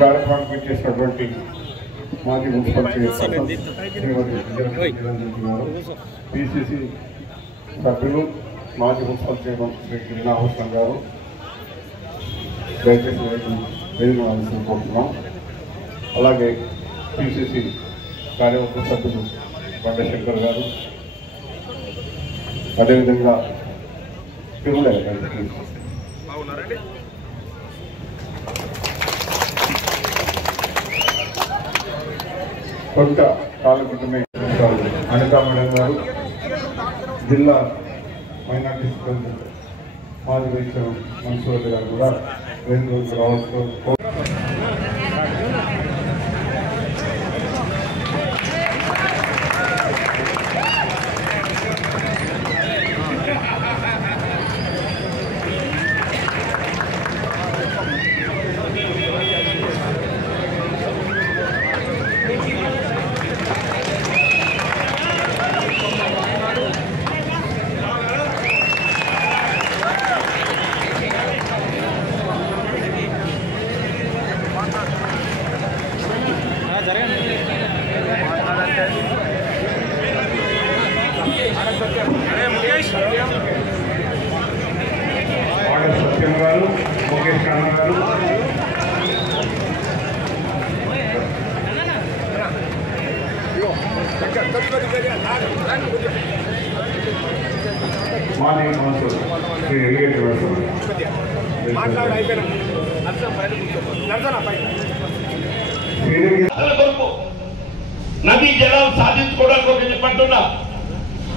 కార్యక్రమానికి చేసినటువంటి మాజీ మున్సిపల్ చైర్పర్సన్ శ్రీమతి నిరంజన్ గారు, పిసిసి సభ్యులు మాజీ మున్సిపల్ చైర్మన్ శ్రీ గిరినా హుస్సేన్ గారు, దయచేసి వేదిక కోరుతున్నాం. అలాగే పిసిసి కార్యవర్గ సభ్యులు బండశంకర్ గారు, అదేవిధంగా తిరుమల కొంత కాలక్రితమే అనితా మేడం గారు, జిల్లా మైనార్టీ మాజీ వైస్ మన్సూర్ గారు కూడా 2 రోజులు రావచ్చు. సత్యం గారు, ముఖేష్ ఖన్నా గారు, మాజీ కౌన్సిలర్ శ్రీ నదీ జలాలు సాధించుకోవడానికి ఒక చెప్పంటున్నా.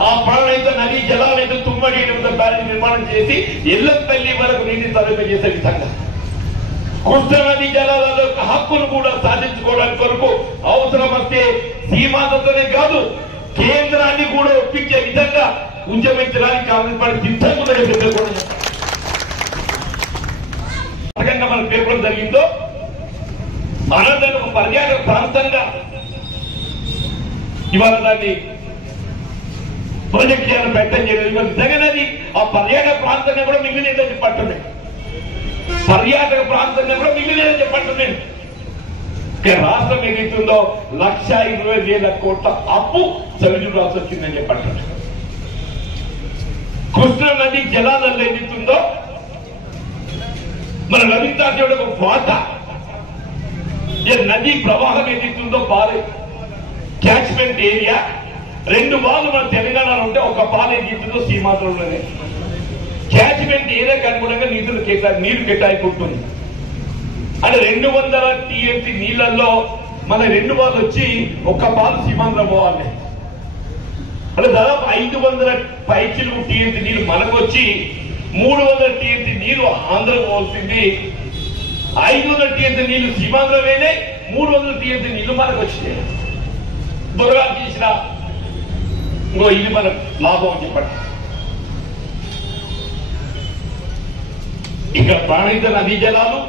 ఆ ప్రాణైతే నదీ జలాలైతే తుమ్మడి బ్యాలీ నిర్మాణం చేసి ఎల్లంపల్లి వరకు నీటిని తరలింప చేసే విధంగా కృష్ణ నదీ జలాలలో హక్కును కూడా సాధించుకోవడానికి కొరకు అవసరం వస్తే సీమాంతతోనే కాదు కేంద్రాన్ని కూడా ఒప్పించే విధంగా ఉద్యమించడానికి కాంగ్రెస్ పార్టీ సిద్ధంగా మన పేర్కొనడం జరిగిందో అనంతరం ఒక పర్యాటక ప్రాంతంగా ఇవాళ దాన్ని ప్రాజెక్ట్ చేయాలని ప్రయత్నం చేయలేదు. నిజంగానే ఆ పర్యాటక ప్రాంతంగా కూడా మిగిలినదని చెప్పంటున్నాయి. పర్యాటక ప్రాంతంగా కూడా మిగిలినదని చెప్పంటున్నాను. రాష్ట్రం ఏదైతుందో 1,20,000 కోట్ల అప్పు సరిహద్దు రాసి వచ్చిందని చెప్పంటున్నాను. కృష్ణా నది జలాలలో ఏదైతుందో మన లలితాదేవుడు ఒక పాత నదీ ప్రవాహం ఏదైతుందో భారీ క్యాచ్మెంట్ ఏరియా 2 బాలు మన తెలంగాణలో ఉంటే ఒక పాలు ఏదైతుందో సీమాంధ్రంలోనే క్యాచ్మెంట్ ఏరియాకి అనుగుణంగా నీరు కేటాయింపుంటుంది. అంటే 200 TMC నీళ్లలో మన 2 బాలు వచ్చి ఒక పాలు సీమాంధ్రం పోవాలి. అంటే దాదాపు 500 పైచిలు TMC నీళ్లు మనకు వచ్చి 300 TMC నీరు ఆంధ్ర పోవాల్సింది. 500 TMC నీళ్లు సీమాంధ్రమేనే, 300 TMC నీళ్లు మనకు వచ్చినాయి. దొరగా చేసిన ఇది మన లాభం అని చెప్పండి. ఇక్కడ ప్రాణహిత నదీ జలాలు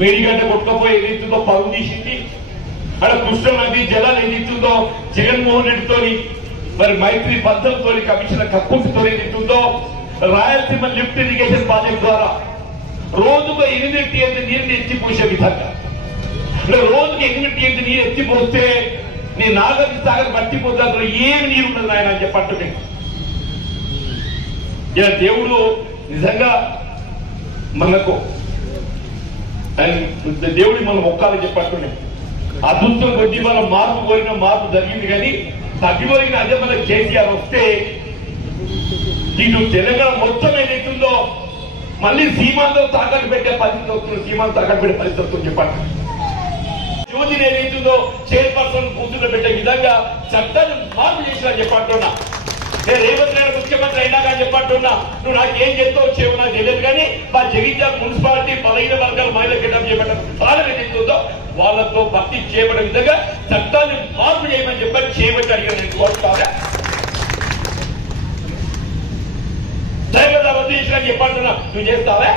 మేడిగడ్డ కొట్టుకపోయి ఏదైతుందో పరుగు తీసింది. అక్కడ కృష్ణ నదీ జలాలు ఏదైతుందో జగన్మోహన్ రెడ్డితో మరి మైత్రి పద్ధతితో కమిషనర్ కక్కుర్తితో ఏదైతుందో రాయలసీమ లిఫ్ట్ ఇరిగేషన్ ప్రాజెక్ట్ ద్వారా రోజుకు 8 TMC నీరుని ఎత్తిపోసే విధంగా, అంటే రోజుకి 8 TMC నీరు ఎత్తిపోస్తే నీ నాగరి సాగర్ పట్టిపోతే అందులో ఏమి నీరు ఉండదు ఆయన అని చెప్పంటున్నాయి. ఇలా దేవుడు నిజంగా మనకు దేవుడి మనం ఒక్కాలని చెప్పంటున్నాయి. అదృష్టం కొద్ది మనం మార్పు కోరిన మార్పు జరిగింది, కానీ తగ్గిపోయిన అదే మన కేసీఆర్ వస్తే ఇటు తెలంగాణ మొత్తం ఏదైతుందో మళ్ళీ సీమాంతం తాకట్టు పెట్టే పరిస్థితి వస్తుంది. సీమాంతం తాకట్టు పెట్టే పరిస్థితి వస్తుంది చెప్పండి. జ్యోతిని ఏదైతుందో చైర్పర్సన్ కూతురు పెట్టే విధంగా చట్టాన్ని మార్పు చేసినా చెప్పంటున్నా. నేను రేవంత్ రెడ్డి ముఖ్యమంత్రి అయినా కానీ చెప్పంటున్నా, నువ్వు నాకేం చేస్తావు వచ్చేవో నాకు తెలియదు, కానీ మా జగిత్యాల మున్సిపాలిటీ 15 వర్గాల మహిళలు కిటప్ చేయబడ్డ స్థానం ఏదైతుందో వాళ్ళతో భర్తీ చేయబడే విధంగా చట్టాన్ని మార్పు చేయమని చెప్పని చేయబట్టి అడిగాను. నేను కోరుతారా భర్తీ చేసినా చెప్పంటున్నా, నువ్వు చేస్తావా?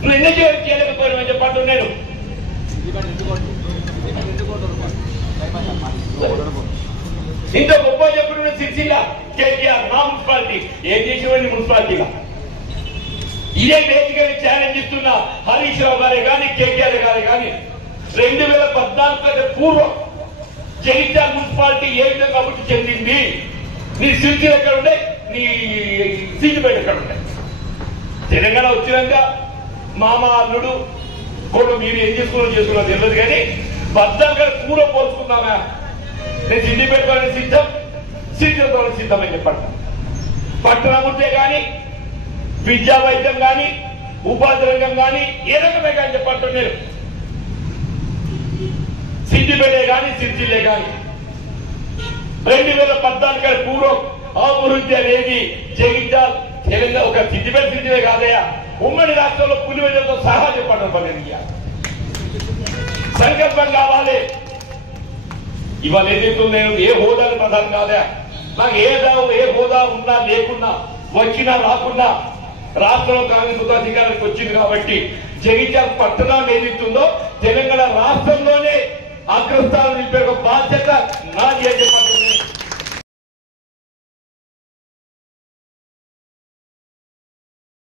నువ్వు ఎందుకు చేయలేకపోయినావని చెప్పంటున్నా. నేను ఇంత గొప్ప చెప్పిన సిరిసిల్ల కేటీఆర్ నా మున్సిపాలిటీ ఏం చేసేవాడిని మున్సిపాలిటీగా ఇదే వేదికని ఛాలెంజ్ ఇస్తున్న హరీష్ రావు గారే కానీ కేటీఆర్ గారే కానీ 2014 కంటే పూర్వం జగిత్యాల మున్సిపాలిటీ ఏ విధంగా అభివృద్ధి చెందింది, నీ సిరిసిల్ల ఎక్కడ ఉండే, నీ సిద్దిపేట ఎక్కడ ఉండే. తెలంగాణ వచ్చినాక మామ అల్లుడు కూడా మీరు ఏం చేసుకున్నా తెలియదు, కానీ 14 కంటే పూర్వం పోల్చుకుందామా. నేను సిద్దిపేటలోనే సిద్ధం, సిరిసిల్లతోనే సిద్ధమని చెప్పండి. పట్టణాభివృద్ధి కానీ, విద్యా వైద్యం కానీ, ఉపాధి రంగం కానీ ఏ రకమే కానీ చెప్పండి. నేను సిద్దిపేటే కానీ సిరిసిల్లే కానీ 2014 కంటే పూర్వం అభివృద్ధి అనేది జగిత్యాల తెలంగాణ ఒక సిద్దిపేట కాదయా, ఉమ్మడి రాష్ట్రంలో పులివెందులతో సహా చెప్పండి. పని సంకల్పం కావాలి. ఇవాళ ఏదైతే నేను ఏ హోదాలు ప్రధానం కాదా, నాకు ఏ హోదా ఉన్నా లేకున్నా, వచ్చినా రాకున్నా రాష్ట్రంలో కాంగ్రెస్ అధికారానికి వచ్చింది కాబట్టి జగిత్యాల పట్టణాన్ని ఏదైతుందో తెలంగాణ రాష్ట్రంలోనే అగ్రస్థానం నిలిపే బాధ్యత